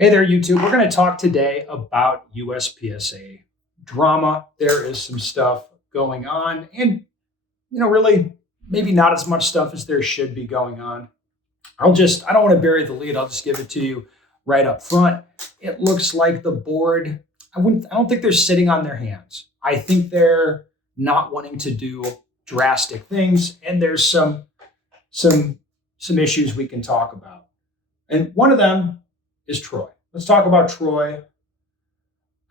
Hey there, YouTube. We're going to talk today about USPSA drama. There is some stuff going on, and really, maybe not as much stuff as there should be going on. I don't want to bury the lead. I'll just give it to you right up front. It looks like the board, I don't think they're sitting on their hands. I think they're not wanting to do drastic things, and there's some issues we can talk about. And one of them is Troy. Let's talk about Troy.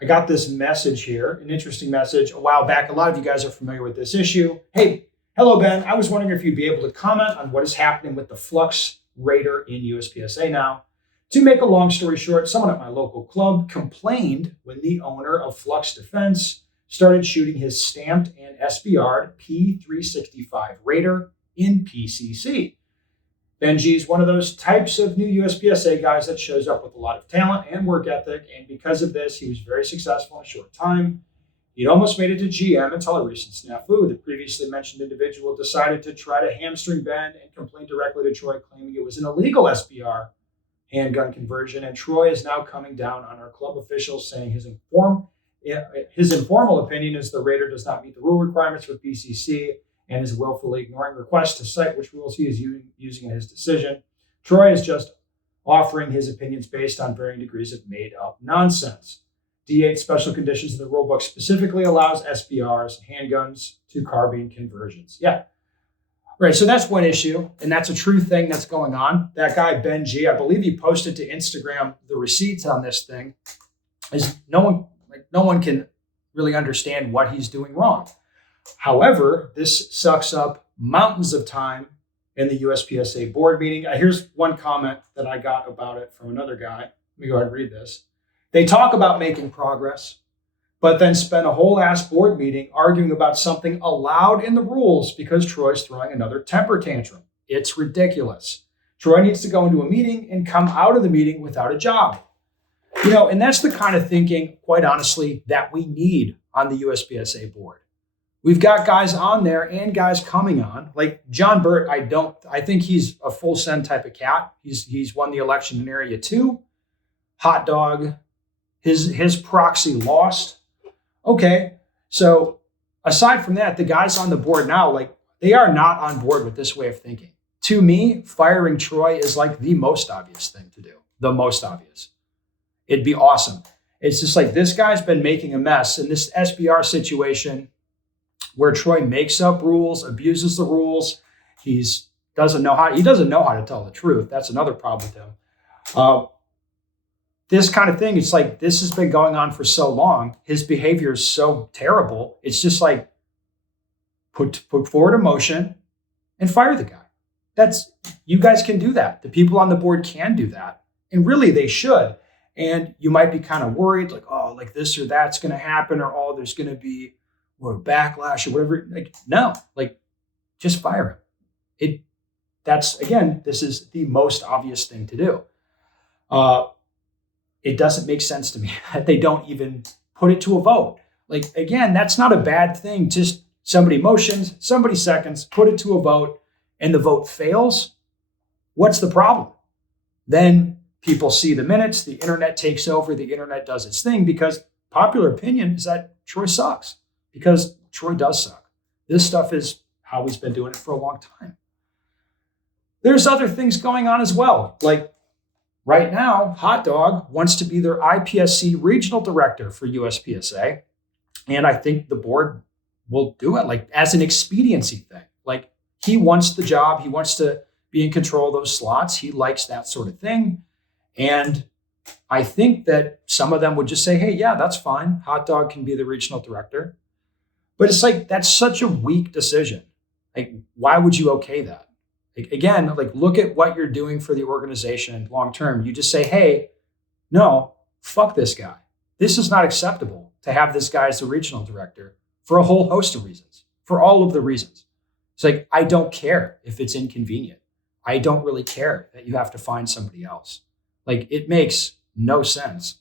I got this message here, an interesting message a while back. A lot of you guys are familiar with this issue. Hey, hello, Ben. I was wondering if you'd be able to comment on what is happening with the Flux Raider in USPSA now. To make a long story short, someone at my local club complained when the owner of Flux Defense started shooting his stamped and SBR'd P365 Raider in PCC. Benji's one of those types of new USPSA guys that shows up with a lot of talent and work ethic, and because of this, he was very successful in a short time. He'd almost made it to GM until a recent snafu. The previously mentioned individual decided to try to hamstring Ben and complain directly to Troy, claiming it was an illegal SBR handgun conversion, and Troy is now coming down on our club officials, saying his informal opinion is the Raider does not meet the rule requirements for PCC and is willfully ignoring requests to cite which rules he is using in his decision. Troy is just offering his opinions based on varying degrees of made-up nonsense. D8 special conditions in the rulebook specifically allows SBRs, handguns, to carbine conversions. Yeah. Right, so that's one issue, and that's a true thing that's going on. That guy, Ben G, I believe he posted to Instagram the receipts on this thing. No one can really understand what he's doing wrong. However, this sucks up mountains of time in the USPSA board meeting. Here's one comment that I got about it from another guy. Let me go ahead and read this. They talk about making progress, but then spend a whole ass board meeting arguing about something allowed in the rules because Troy's throwing another temper tantrum. It's ridiculous. Troy needs to go into a meeting and come out of the meeting without a job. And that's the kind of thinking, quite honestly, that we need on the USPSA board. We've got guys on there and guys coming on. Like John Burt, I think he's a full send type of cat. He's won the election in Area 2. Hotdog, his proxy lost. Okay, so aside from that, the guys on the board now, they are not on board with this way of thinking. To me, firing Troy is like the most obvious thing to do. The most obvious. It'd be awesome. It's just like this guy's been making a mess in this SBR situation where Troy makes up rules, abuses the rules. He doesn't know how to tell the truth. That's another problem with him. This kind of thing, it's like this has been going on for so long. His behavior is so terrible. It's just like put forward a motion and fire the guy. You guys can do that. The people on the board can do that. And really they should. And you might be kind of worried, like this or that's going to happen, or there's going to be backlash or whatever. No, just fire him. This is the most obvious thing to do. It doesn't make sense to me that they don't even put it to a vote. Again, that's not a bad thing. Just somebody motions, somebody seconds, put it to a vote, and the vote fails. What's the problem? Then people see the minutes, the internet takes over, the internet does its thing, because popular opinion is that Troy sucks. Because Troy does suck. This stuff is how he's been doing it for a long time. There's other things going on as well. Right now, Hotdog wants to be their IPSC regional director for USPSA. And I think the board will do it as an expediency thing. He wants the job. He wants to be in control of those slots. He likes that sort of thing. And I think that some of them would just say, hey, yeah, that's fine. Hotdog can be the regional director. But it's that's such a weak decision. Why would you okay that? Again, look at what you're doing for the organization long term. You just say, hey, no, fuck this guy. This is not acceptable to have this guy as the regional director for a whole host of reasons, for all of the reasons. It's I don't care if it's inconvenient. I don't really care that you have to find somebody else. It makes no sense.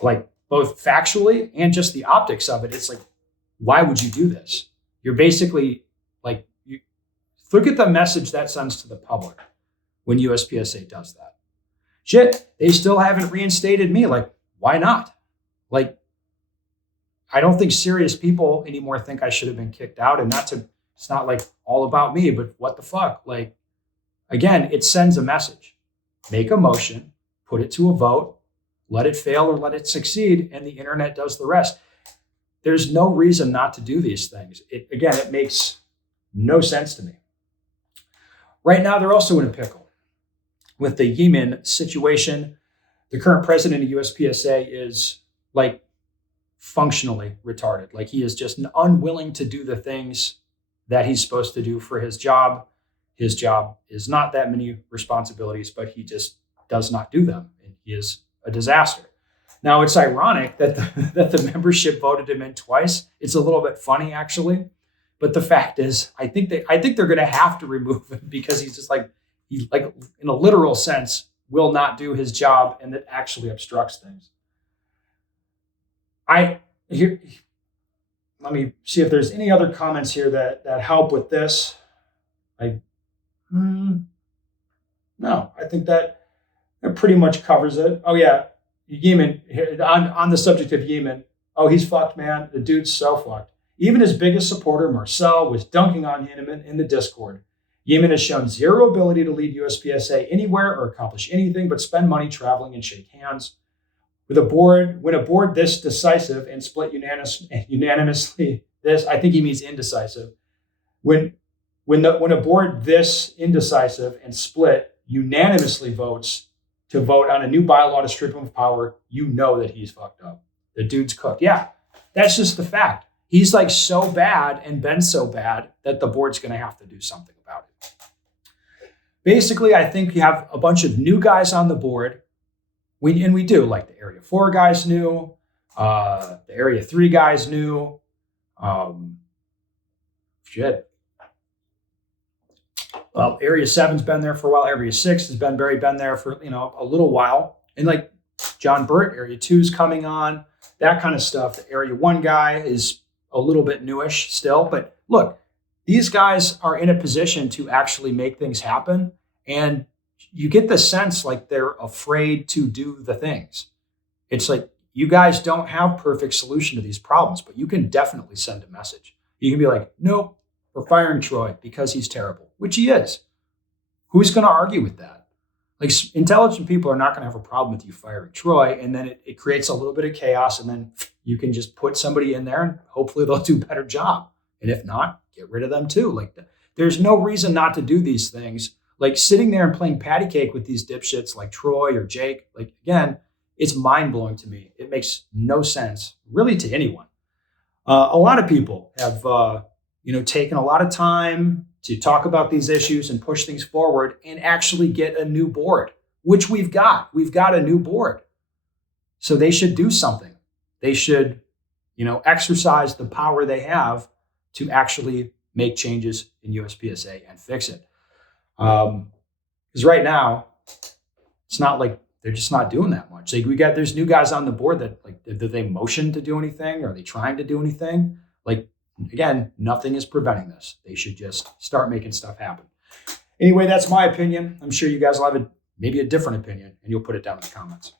Both factually and just the optics of it. It's why would you do this? You're basically look at the message that sends to the public when USPSA does that. Shit, they still haven't reinstated me. Like, why not? Like, I don't think serious people anymore think I should have been kicked out. And it's not like all about me, but what the fuck? Like, again, it sends a message. Make a motion, put it to a vote, let it fail or let it succeed, and the internet does the rest. There's no reason not to do these things. It makes no sense to me. Right now, they're also in a pickle with the Yemen situation. The current president of USPSA is like functionally retarded. Like, he is just unwilling to do the things that he's supposed to do for his job. His job is not that many responsibilities, but he just does not do them. And he is a disaster. Now, it's ironic that the membership voted him in twice. It's a little bit funny, actually. But the fact is, I think they're going to have to remove him because he's just he in a literal sense will not do his job, and that actually obstructs things. Let me see if there's any other comments here that help with this. No, I think that pretty much covers it. Oh yeah, Yemen, on the subject of Yemen. Oh, he's fucked, man. The dude's so fucked. Even his biggest supporter, Marcel, was dunking on him in the Discord. Yemen has shown zero ability to lead USPSA anywhere or accomplish anything but spend money traveling and shake hands. When a board this decisive and split unanimously, I think he means indecisive. When a board this indecisive and split unanimously votes to vote on a new bylaw to strip him of power, you know that he's fucked up. The dude's cooked. Yeah, that's just the fact. He's like so bad and been so bad that the board's going to have to do something about it. Basically, I think you have a bunch of new guys on the board. We do, like the Area 4 guys new, the Area 3 guys new. Well, Area 7's been there for a while. Area 6 has been there for a little while. And like John Burt, Area 2's coming on, that kind of stuff. The Area 1 guy is a little bit newish still. But look, these guys are in a position to actually make things happen. And you get the sense like they're afraid to do the things. It's like, you guys don't have perfect solution to these problems, but you can definitely send a message. You can be like, nope, we're firing Troy because he's terrible, which he is. Who's going to argue with that? Like, intelligent people are not going to have a problem with you firing Troy, and then it creates a little bit of chaos, and then you can just put somebody in there and hopefully they'll do a better job. And if not, get rid of them too. Like, there's no reason not to do these things. Like, sitting there and playing patty cake with these dipshits like Troy or Jake, like, again, it's mind-blowing to me. It makes no sense really to anyone. A lot of people have taken a lot of time to talk about these issues and push things forward and actually get a new board, which we've got. We've got a new board. So they should do something. They should, exercise the power they have to actually make changes in USPSA and fix it. Because right now, it's not like they're just not doing that much. Like, there's new guys on the board that, like, did they motion to do anything? Are they trying to do anything? Like, again, nothing is preventing this. They should just start making stuff happen. Anyway, that's my opinion. I'm sure you guys will have maybe a different opinion, and you'll put it down in the comments.